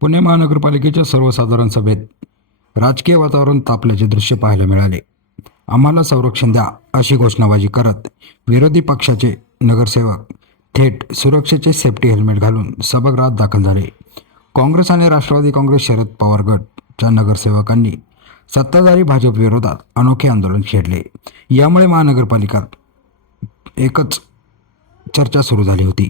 पुणे महानगरपालिकेच्या सर्वसाधारण सभेत राजकीय वातावरण तापल्याचे दृश्य पाहायला मिळाले. आम्हाला संरक्षण द्या अशी घोषणाबाजी करत विरोधी पक्षाचे नगरसेवक थेट सुरक्षेचे सेफ्टी हेल्मेट घालून सभागृहात दाखल झाले. काँग्रेस आणि राष्ट्रवादी काँग्रेस शरद पवार गटच्या नगरसेवकांनी सत्ताधारी भाजप विरोधात अनोखे आंदोलन छेडले. यामुळे महानगरपालिकेत एकच चर्चा सुरू झाली होती.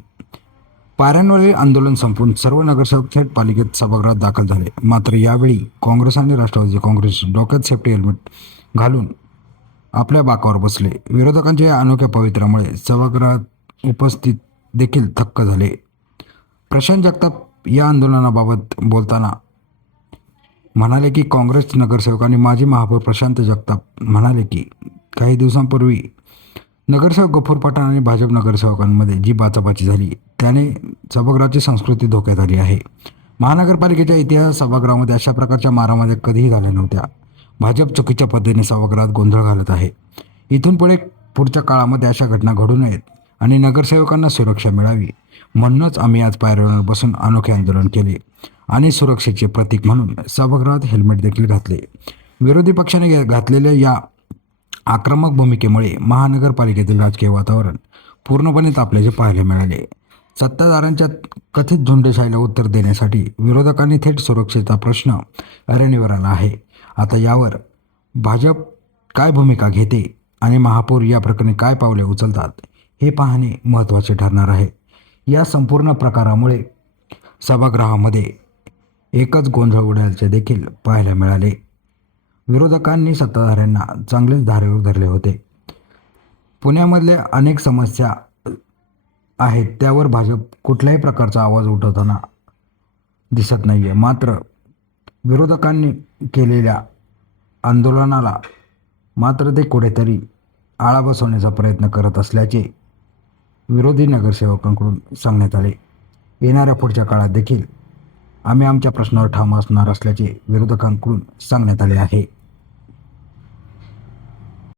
पायऱ्यांवरील आंदोलन संपून सर्व नगरसेवक थेट पालिकेत सभागृहात दाखल झाले. मात्र यावेळी काँग्रेस आणि राष्ट्रवादी काँग्रेस डोक्यात सेफ्टी हेल्मेट घालून आपल्या बाकावर बसले. विरोधकांच्या या अनोख्या पवित्र्यामुळे सभागृहात उपस्थित देखील थक्क झाले. प्रशांत जगताप या आंदोलनाबाबत बोलताना म्हणाले की काँग्रेस नगरसेवकांनी माजी महापौर प्रशांत जगताप म्हणाले की काही दिवसांपूर्वी नगरसेवक गफूर पठाण आणि भाजप नगरसेवकांमध्ये जी बाचाबाची झाली त्याने सभागृहाची संस्कृती धोक्यात आली आहे. महानगरपालिकेच्या इतिहास सभागृहामध्ये अशा प्रकारच्या मारामाऱ्या कधीही झाल्या नव्हत्या. भाजप चुकीच्या पद्धतीने सभागृहात गोंधळ घालत आहे. इथून पुढच्या काळामध्ये अशा घटना घडू नयेत आणि नगरसेवकांना सुरक्षा मिळावी म्हणूनच आम्ही आज पायऱ्यांवर बसून अनोखे आंदोलन केले आणि सुरक्षेचे प्रतीक म्हणून सभागृहात हेल्मेट देखील घातले. विरोधी पक्षाने घातलेल्या या आक्रमक भूमिकेमुळे महानगरपालिकेतील राजकीय वातावरण पूर्णपणे तापल्याचे पाहायला मिळाले. सत्ताधाऱ्यांच्या कथित झुंडशाहीला उत्तर देण्यासाठी विरोधकांनी थेट सुरक्षेचा प्रश्न ऐरणीवर आला आहे. आता यावर भाजप काय भूमिका घेते आणि महापौर या प्रकरणी काय पावले उचलतात हे पाहणे महत्त्वाचे ठरणार आहे. या संपूर्ण प्रकारामुळे सभागृहामध्ये एकच गोंधळ उडाल्याचे देखील पाहायला मिळाले. विरोधकांनी सत्ताधाऱ्यांना चांगलेच धारेवर धरले होते. पुण्यामधल्या अनेक समस्या आहेत त्यावर भाजप कुठल्याही प्रकारचा आवाज उठवताना दिसत नाही आहे. मात्र विरोधकांनी केलेल्या आंदोलनाला मात्र ते कुठेतरी आळा बसवण्याचा प्रयत्न करत असल्याचे विरोधी नगरसेवकांकडून सांगण्यात आले. येणाऱ्या पुढच्या काळात देखील आम्ही आमच्या प्रश्नावर ठाम असणार असल्याचे विरोधकांकडून सांगण्यात आले आहे.